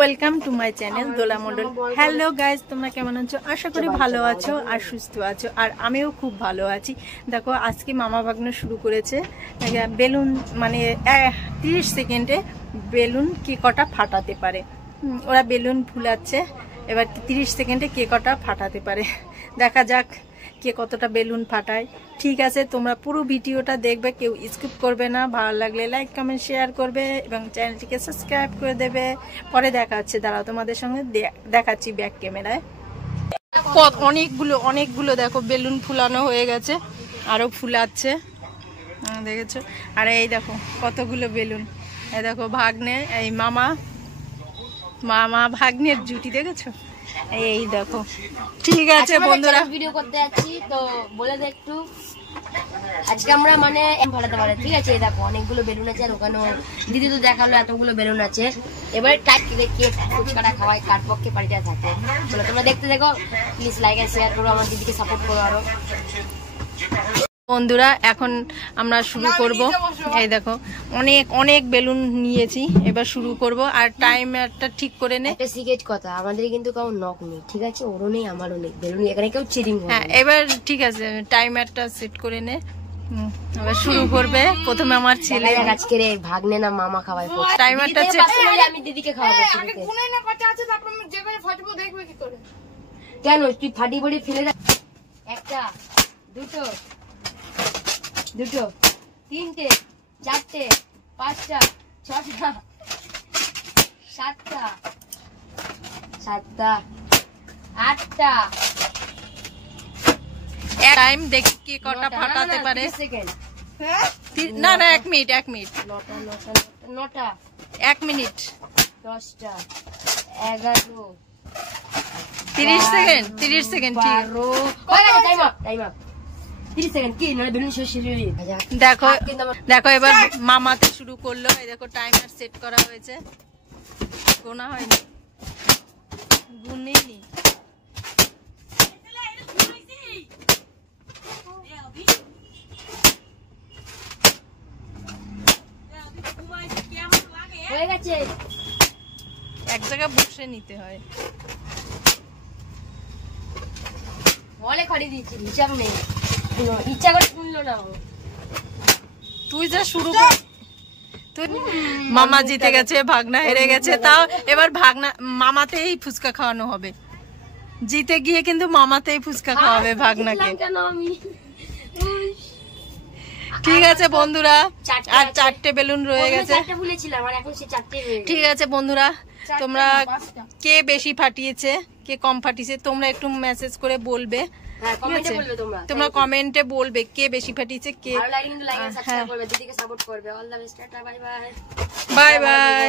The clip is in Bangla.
Welcome to my channel Dola Mondal. Hello guys, তোমরা কেমন আছো? আশা করি ভালো আছো আর সুস্থ আছো, আর আমিও খুব ভালো আছি। দেখো আজকে মামা ভাগ্নে শুরু করেছে বেলুন, মানে 30 সেকেন্ডে বেলুন কে কটা ফাটাতে পারে। ওরা বেলুন ফুলাচ্ছে, এবার 30 সেকেন্ডে কে কটা ফাটাতে পারে। দেখা যাক কে কতটা বেলুন ফাটায়। ঠিক আছে, তোমরা পুরো ভিডিওটা দেখবে, কেউ স্কিপ করবে না। ভালো লাগলে লাইক কমেন্ট শেয়ার করবে এবং চ্যানেলটিকে সাবস্ক্রাইব করে দেবে। পরে দেখা হচ্ছে, দাঁড়াও তোমাদের সঙ্গে দেখাচ্ছি ব্যাক ক্যামেরায়। অনেকগুলো দেখো বেলুন ফুলানো হয়ে গেছে, আরো ফুলাচ্ছে, দেখেছো? আর এই দেখো কতগুলো বেলুন। এই দেখো ভাগ্নে, এই মামা ভাগ্নের জুটি দেখেছো? এই দেখো। ঠিক আছে বন্ধুরা, ভিডিও করতে যাচ্ছি তো বলে দে একটু। আজকে আমরা মানে ফাটাতে পারে, ঠিক আছে? দেখো অনেকগুলো বেলুন আছে, আর ওখানে দিদি তো দেখালো এতগুলো বেলুন আছে। এবার টাইট কেক ফুচকাটা খাওয়াই কার পক্ষে বাড়িতে থাকে। চলো তোমরা দেখতে দেখো, প্লিজ লাইক আর শেয়ার করো, আমার দিদিকে সাপোর্ট করো আরো। বন্ধুরা এখন আমরা শুরু করব। এই দেখো অনেক বেলুন নিয়েছি, এবার শুরু করব। আর টাইমারটা ঠিক করে নে। একটা সিক্রেট কথা, আমাদের কিন্তু কাউ নক নেই, ঠিক আছে? ওরও নেই আমারও নেই বেলুন, এখানে কেউ চিটিং হবে। হ্যাঁ এবার ঠিক আছে, টাইমারটা সেট করে নে। এবার শুরু করবে প্রথমে আমার ছেলে। আজকে রে ভাগ্নে না মামা খাওয়াই, টাইমারটা সেট করে আমি দিদিকে খাওয়াবো। আগে কোনে না কথা আছে, তারপর আমি যেখানে ফাটবো দেখবে কি করে। কেন তুই ফাটি বড়ি ফেলে দে। একটা দুটো তিনটে চারটে পাঁচটা ছটা সাতটা আটটা। টাইম দেখি কে কটা ফাটাতে পারে। না 1 মিনিট 9টা 1 মিনিট 10টা 11 30 সেকেন্ড 30 সেকেন্ড। ঠিক টাইম আপ 30 সেকেন্ড। কি না বেলুন শেষ হয়ে যাবে। দেখো এবার মামাতে শুরু করলো। এই দেখো টাইমার সেট করা হয়েছে, গোনা হয়নি, গুনেনি। হয়ে গেছে। এক জায়গায় বসে নিতে হয়। বলে খাড়ি দিয়েছি, হিসাব নেই, ইচ্ছা করে শুনলো না। তুই যা শুরু কর। তুই মামা জিতে গেছে, ভাগনা হেরে গেছে। তাও এবার মামাতেই ফুচকা খাওয়ানো হবে। জিতে গিয়ে কিন্তু মামাতেই ফুচকা খাওয়াবে ভাগনাকে। ঠিক আছে বন্ধুরা, আর 4টে বেলুন রয়ে গেছে। ঠিক আছে বন্ধুরা, তোমরা কে বেশি ফাটিয়েছে কে কম ফাটিয়েছে তোমরা একটু মেসেজ করে বলবে। তোমরা কমেন্টে বলবে কে বেশি ফাটিয়েছে, কে। ভালো লাগলে কিন্তু লাইক আর সাবস্ক্রাইব করবে, দিদিকে সাপোর্ট করবে। All the best, tata, bye bye. Bye bye.